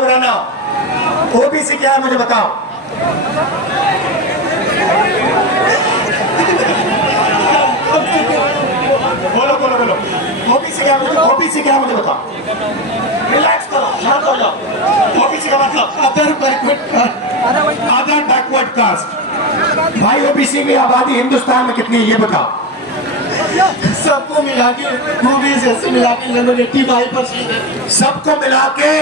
घबराना। ओबीसी क्या है मुझे बताओ। बोलो बोलो बोलो, ओबीसी क्या है? ओबीसी क्या है मुझे बताओ। रिलैक्स करो, शांत हो जाओ। ओबीसी का मतलब अदर बैकवर्ड कास्ट। भाई ओबीसी की आबादी हिंदुस्तान में कितनी है ये बताओ। सबको मिला के मूवीज ऐसे मिला के लगभग 85% है। सबको मिला के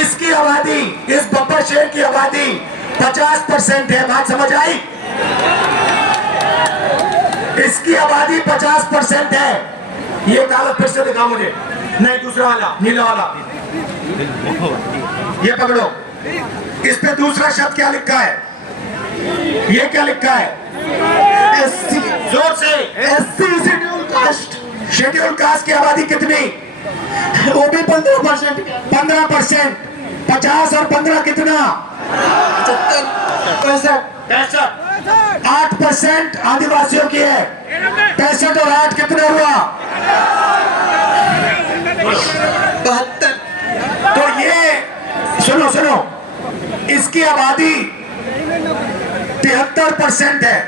इसकी आबादी, इस बब्बर शहर की आबादी 50% है। बात समझ आई? इसकी आबादी 50% है। ये कागज फिर से दिखाओ मुझे। नहीं, दूसरा वाला, नीला वाला। ये पकड़ो। इस पे दूसरा शब्द क्या लिखा है? ये क्या लिखा है? एससी। जोर से। SC schedule caste. Schedule caste की आबादी कितनी? वो भी 15%। 15%। 50 और 15 कितना? 65। 8% आदिवासियों की है। 65 और 8 कितना हुआ? 72। तो ये सुनो सुनो, इसकी आबादी 73% है।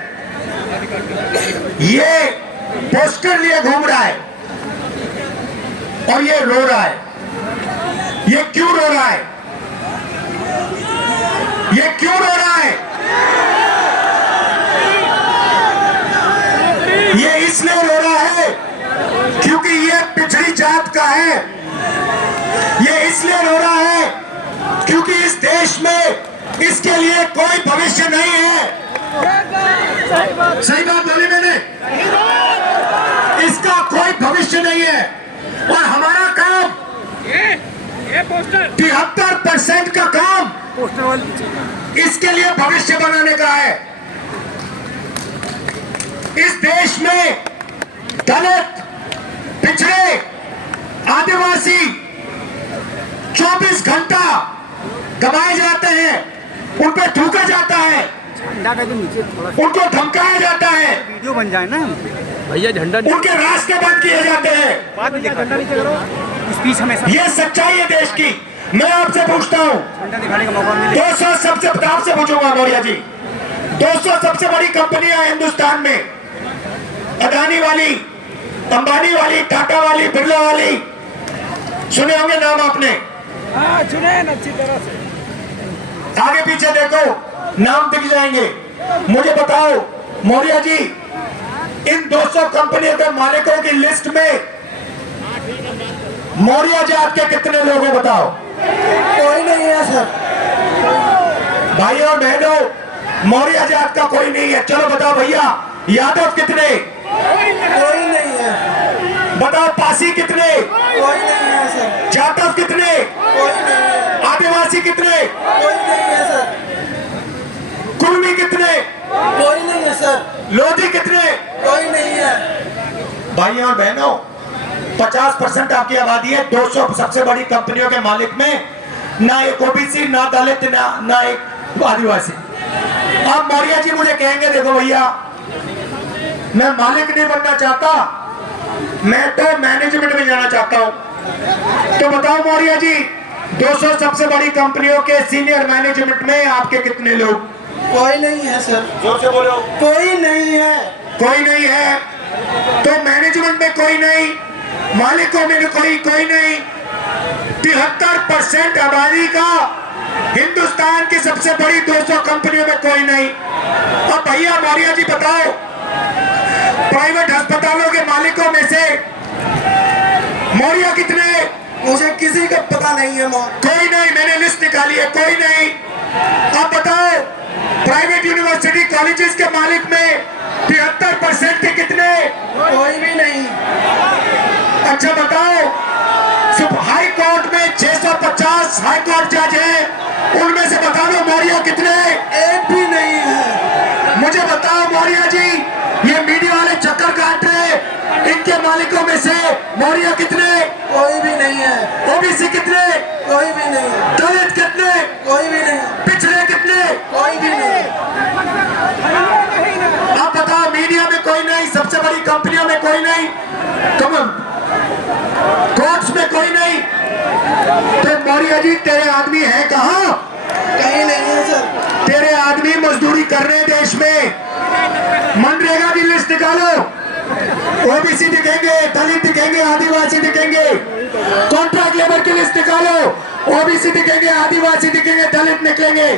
ये पोस्टर लिए घूम रहा है और ये रो रहा है। ये क्यों रो रहा है? ये क्यों रो रहा है? ये इसलिए रो रहा है क्योंकि ये पिछड़ी जात का है। ये इसलिए रो रहा है क्योंकि इस देश में इसके लिए कोई भविष्य नहीं है। सही बात बोली मैंने? इसका कोई भविष्य नहीं है और हमारा काम 73% का काम इसके लिए भविष्य बनाने का है। इस देश में दलित, पिछड़े, आदिवासी 24 घंटा दबाए जाते हैं, उन पे थूका जाता है, उनको धमकाया जाता है, वीडियो बन जाए ना भैया। झंडा उनके रास्ते बंद किए जाते हैं। झंडा नीचे करो, स्पीच हमेशा। ये सच्चाई है देश की। मैं आपसे पूछता हूँ, झंडा दिखाने का मौका मिले। 200 सबसे, आपसे पूछूंगा मौर्य जी, 200 सबसे बड़ी कंपनियां हिंदुस्तान में, अदानी वाली, अंबानी वाली, टाटा वाली, बिरला वाली, सुने होंगे नाम आपने? हाँ सुने न अच्छी तरह से। आगे पीछे देखो, नाम दिख जाएंगे। मुझे बताओ मौर्य जी, इन 200 कंपनियों के मालिकों की लिस्ट में मौर्य जात के कितने लोग हैं बताओ? कोई नहीं है सर। भाइयों और बहनों, मौर्य जात का कोई नहीं है। चलो बताओ भैया, यादव कितने? कोई नहीं है। बताओ पासी कितने? कोई नहीं है सर। जाटव कितने? कोई नहीं है। आदिवासी कितने? कोई नहीं है सर। कुर्मी कितने? कोई नहीं है सर। लोधी कितने? कोई नहीं है। भाइयों और बहनों, 50% आपकी आबादी है। 200 सबसे बड़ी कंपनियों के मालिक में ना एक ओबीसी, ना दलित, ना एक आदिवासी। अब मौर्य जी मुझे कहेंगे देखो भैया, मैं मालिक नहीं बनना चाहता, मैं तो मैनेजमेंट में जाना चाहता हूं। तो बताओ मौर्य जी, 200 सबसे बड़ी कंपनियों के सीनियर मैनेजमेंट में आपके कितने लोग? कोई नहीं है सर। जोर से बोलो। कोई नहीं है। कोई नहीं है। तो मैनेजमेंट में कोई नहीं, मालिकों में कोई नहीं। 73% आबादी का हिंदुस्तान की सबसे बड़ी 200 कंपनियों में कोई नहीं। अब भैया मौर्य जी बताओ, प्राइवेट अस्पतालों के मालिकों में से मौर्य कितने? मुझे किसी का पता नहीं है। कोई नहीं, मैंने लिस्ट निकाली है, कोई नहीं। अब बताओ, प्राइवेट यूनिवर्सिटी कॉलेजेस के मालिक में 73% के कितने? कोई भी नहीं। अच्छा बताओ, हाई कोर्ट में 650 हाई कोर्ट जज है, उनमें से बता दो मौर्य कितने? एक भी नहीं है। मुझे बताओ मौर्य जी, ये मीडिया वाले चक्कर काट रहे, इनके मालिकों में से मौर्य कितने? कोई भी नहीं है। ओबीसी कितने? कोई भी नहीं है। दलित कितने? कोई भी नहीं। पिछड़े कितने? कोई भी नहीं। आप बताओ, मीडिया में कोई नहीं, सबसे बड़ी कंपनियों में कोई नहीं, कोर्ट्स में कोई नहीं, तो मौर्य जी तेरे आदमी है कहाँ? कहीं नहीं है सर। तेरे आदमी मजदूरी कर रहे हैं देश में। मनरेगा की लिस्ट निकालो, ओबीसी दिखेंगे, दलित दिखेंगे, आदिवासी दिखेंगे। कॉन्ट्रैक्ट लेबर की लिस्ट निकालो, ओबीसी दिखेंगे, आदिवासी दिखेंगे, दलित निकलेंगे।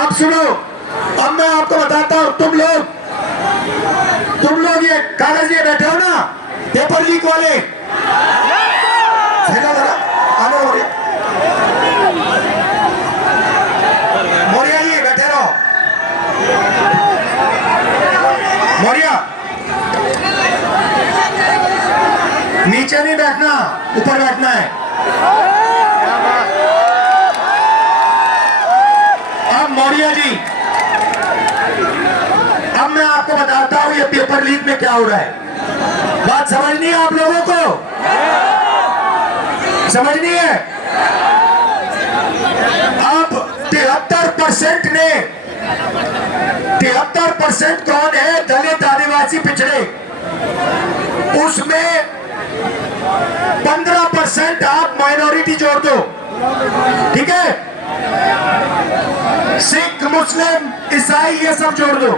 अब सुनो, अब मैं आपको बताता हूं, तुम लोग ये कागज लिए बैठे हो ना, पेपर लीक वाले, आने मौर्य जी बैठे रहो। मौर्य नीचे नहीं बैठना, ऊपर बैठना है। अब मौर्य जी, अब मैं आपको बताता हूं ये पेपर लीक में क्या हो रहा है। बात समझनी है आप लोगों को? समझनी है? अब 73% ने 73% कौन है? दलित, आदिवासी, पिछड़े। उसमें 15% आप माइनॉरिटी जोड़ दो, ठीक है? सिख, मुस्लिम, ईसाई ये सब जोड़ दो,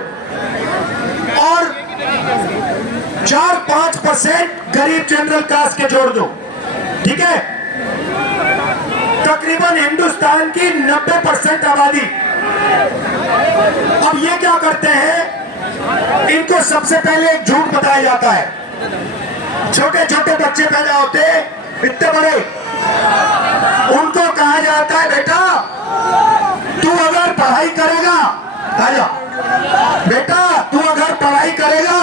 और 4-5% गरीब जनरल कास्ट के जोड़ दो, ठीक है? तकरीबन हिंदुस्तान की 90% आबादी। अब ये क्या करते हैं, इनको सबसे पहले एक झूठ बताया जाता है। छोटे छोटे बच्चे पैदा होते इतने बड़े, उनको कहा जाता है बेटा तू अगर पढ़ाई करेगा, बेटा तू अगर पढ़ाई करेगा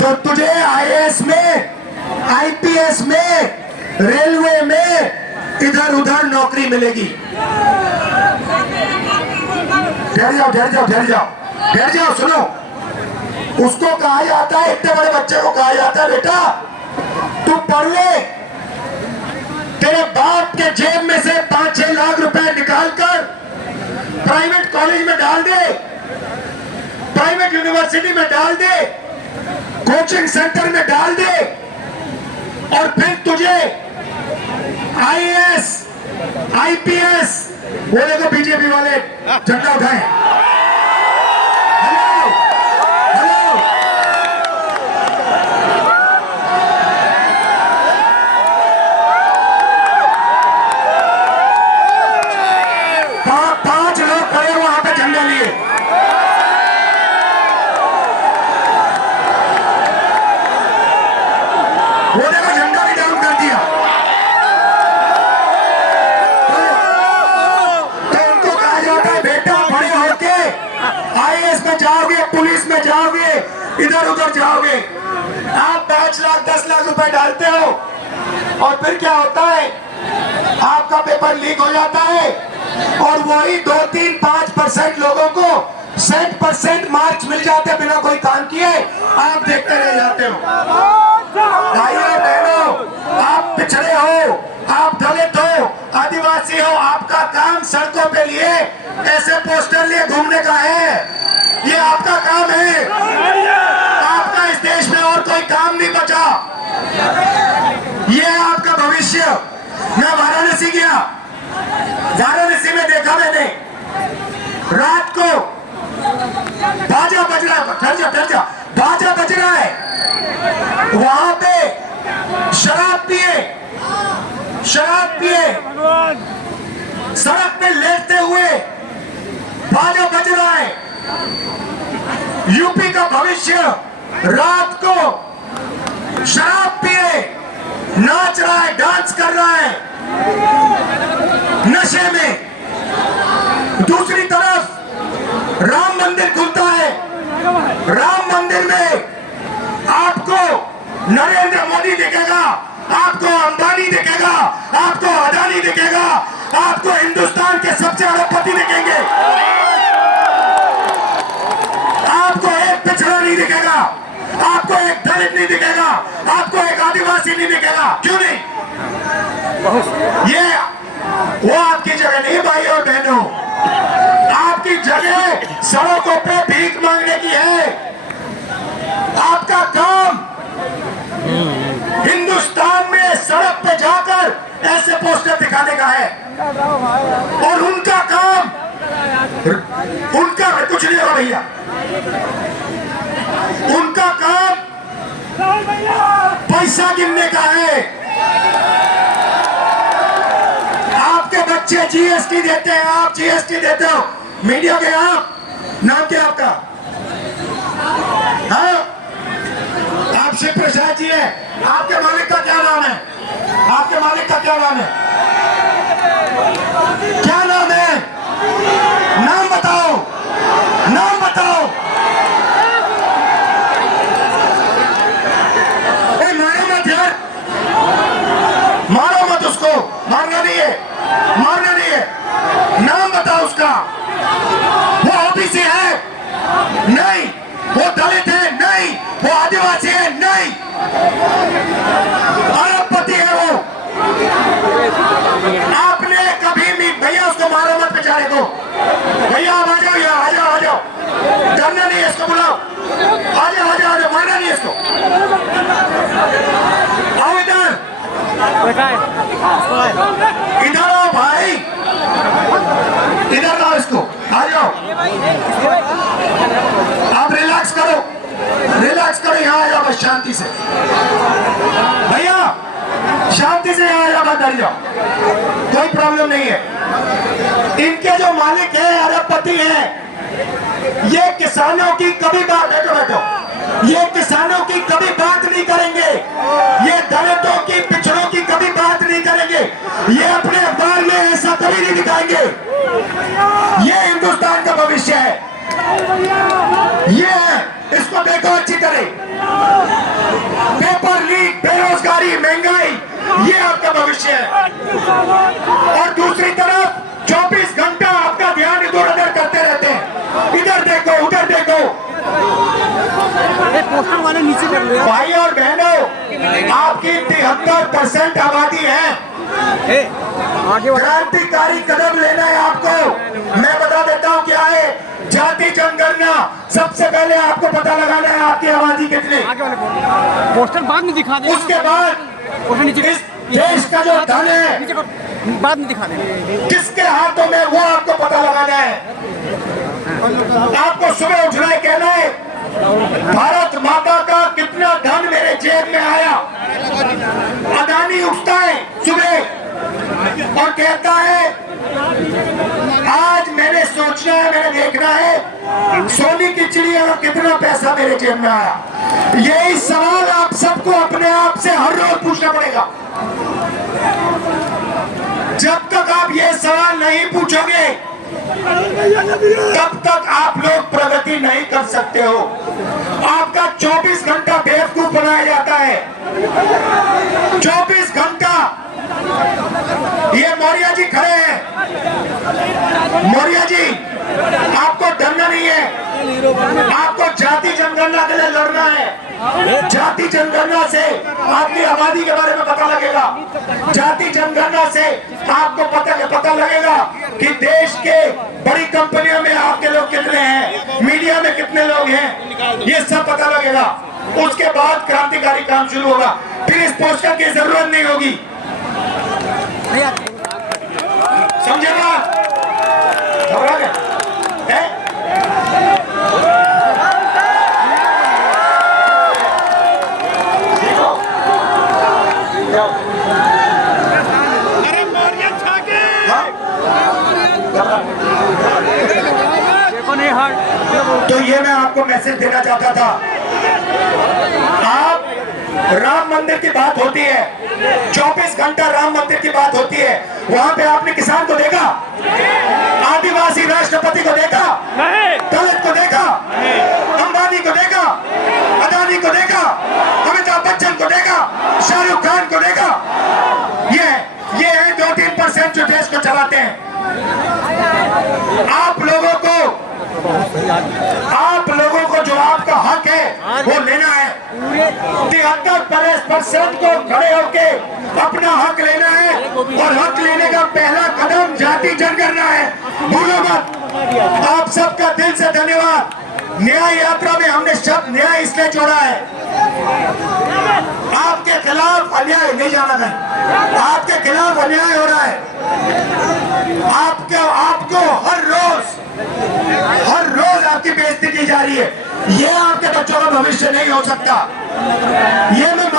तो तुझे आईएएस में, आईपीएस में, रेलवे में, इधर उधर नौकरी मिलेगी। ठहर जाओ, सुनो। उसको कहा जाता है, इतने बड़े बच्चे को कहा जाता है बेटा तू पढ़ ले, तेरे बाप के जेब में से 5-6 लाख रुपए निकालकर प्राइवेट कॉलेज में डाल दे, प्राइवेट यूनिवर्सिटी में डाल दे, कोचिंग सेंटर में डाल दे, और फिर तुझे आईएएस, आईपीएस, वो देखो बीजेपी वाले झंडा उठाएं। हेलो, हेलो, 5 लोग खड़े वहां पे झंडा लिए। वो देखो झंडा भी डाउन कर दिया। तो उनको कहा जाता है बेटा बड़े होके आईएएस में जाओगे, पुलिस में जाओगे, इधर उधर जाओगे। आप 5 लाख 10 लाख रुपए डालते हो, और फिर क्या होता है, आपका पेपर लीक हो जाता है, और वही 2-3-5% लोगों को 100% मार्क्स मिल जाते हैं बिना कोई काम किए। आप देखते रह जाते हो। भाइयों बहनों, आप पिछड़े हो, आप दलित हो, आदिवासी हो, आपका काम सड़कों पे लिए ऐसे पोस्टर लिए घूमने का है। ये आपका काम है। आपका इस देश में और कोई काम नहीं बचा। ये है आपका भविष्य। मैं वाराणसी गया, वाराणसी में देखा मैंने रात को बाजा बज रहा है, ठहर जा, बाजा बज रहा है, वहां पे शराब पिए सड़क पे लेटते हुए बाजा बज रहा है। यूपी का भविष्य रात को शराब पिए नाच रहा है, डांस कर रहा है नशे में। दूसरी तरफ राम मंदिर खुलता है, राम मंदिर में आपको नरेंद्र मोदी दिखेगा, आपको अंबानी दिखेगा, आपको अदानी दिखेगा, आपको हिंदुस्तान के सबसे अरबपति दिखेंगे। आपको एक पिछड़ा नहीं दिखेगा, आपको एक दलित नहीं दिखेगा, आपको एक आदिवासी नहीं दिखेगा। क्यों नहीं? ये वो आपकी जगह नहीं भाई और बहनों, आपकी जगह सड़कों पे भीख मांगने की है। आपका काम हिंदुस्तान में सड़क पे जाकर ऐसे पोस्टर दिखाने का है, और उनका काम, उनका कुछ नहीं होगा भैया, उनका काम पैसा गिनने का है। आपके बच्चे जीएसटी देते हैं, आप जीएसटी देते हो, मीडिया के आप, नाम क्या आपका? हाँ, आप शिव प्रसाद जी है। आपके मालिक का क्या नाम है? आपके मालिक का क्या नाम है? क्या नाम है? नाम बताओ, नाम बताओ। ए, मारो मत यार, मारो मत उसको, मारना नहीं है, मारना नहीं है। नाम बताओ उसका। वो ओबीसी है? नहीं। वो दलित है? नहीं। वो आदिवासी है? नहीं। अरबपति है वो। आपने कभी भी, भैया उसको मारो मत बेचारे को। भैया आप आ जाओ यहाँ, आ जाओ, आ जाओ, डरना नहीं है, इसको बुलाओ, आ जाओ, आ जाओ, आ जाओ, मारना नहीं है इसको। आओ इधर, इधर आओ भाई, इधर आओ, इसको आ जाओ। आप रिलैक्स करो, रिलैक्स करो, यहाँ आ जाओ बस शांति से। भैया शांति से यहाँ आ जाओ, मत डर जाओ, कोई प्रॉब्लम नहीं है। इनके जो मालिक है अरबपति हैं, ये किसानों की कभी बात, बैठो बैठो, ये किसानों की कभी बात नहीं करेंगे, ये दलितों की, पिछड़ों की कभी बात नहीं करेंगे, ये अपने अखबार में ऐसा कभी नहीं दिखाएंगे। ये हिंदुस्तान का भविष्य है, ये है, इसको देखो अच्छी तरह। पेपर लीक, बेरोजगारी, महंगाई, ये आपका भविष्य है। और दूसरी तरफ 24 घंटा आपका ध्यान इधर उधर करते रहते हैं, इधर देखो, उधर देखो। पोस्टर वाले नीचे कर लिया। भाई और बहनों, आपकी 73% आबादी है। क्रांतिकारी कदम लेना है आपको। मैं बता देता हूँ क्या है, जाति जनगणना। सबसे पहले आपको पता लगाना है आपकी आबादी कितनी। पोस्टर बाद में दिखा देंगे। उसके बाद पोस्टर नीचे, इस देश का जो धन है नीचे करो, बाद में दिखा देंगे। किसके हाथों में, वो आपको पता लगाना है। आपको सुबह उठना है, कहना है भारत माता का कितना धन मेरे जेब में आया। अदानी उठता है सुबह और कहता है आज मैंने सोचना है, मैंने देखना है सोने की चिड़िया का कितना पैसा मेरे जेब में आया। यही सवाल आप सबको अपने आप से हर रोज पूछना पड़ेगा। जब तक आप ये सवाल नहीं पूछोगे तब तक आप लोग प्रगति नहीं कर सकते हो। आपका 24 घंटा बेवकूफ बनाया जाता है। 24 घंटा। ये मौर्य जी खड़े हैं, मौर्य जी आपको डरना नहीं है, आपको जाति जनगणना के लिए लड़ना है। जाति जनगणना से आपकी आबादी के बारे में पता लगेगा। जाति जनगणना से आपको पता लगेगा कि देश के बड़ी कंपनियों में आपके लोग कितने हैं, मीडिया में कितने लोग हैं, ये सब पता लगेगा। उसके बाद क्रांतिकारी काम शुरू होगा। फिर इस पोस्टर की जरूरत नहीं होगी। समझे बात? घबरा गए? अरे मौर्य छाके देखो नहीं हार्ट। तो ये मैं आपको मैसेज देना चाहता था। आप राम मंदिर की बात होती है, 24 घंटा राम मंदिर की बात होती है, वहां पे आपने किसान को देखा, आदिवासी राष्ट्रपति को देखा, दलित को देखा, अंबानी को देखा, अदानी को देखा, अमिताभ बच्चन को देखा, शाहरुख खान को देखा। ये है 2-3% जो देश को चलाते हैं। आप लोगों को जो आपका हक है वो लेना है। 73% को खड़े होके अपना हक लेना है, और हक लेने का पहला कदम जाति जनगणना है। भूलो मत। आप सबका दिल से धन्यवाद। न्याय यात्रा में हमने शब्द न्याय इसलिए जोड़ा है आपके खिलाफ अन्याय नहीं जाना कहीं, आपके खिलाफ अन्याय हो रहा है। आपको हर रोज आपकी बेइज्जती की जा रही है। ये आपके बच्चों का भविष्य नहीं हो सकता। ये मैं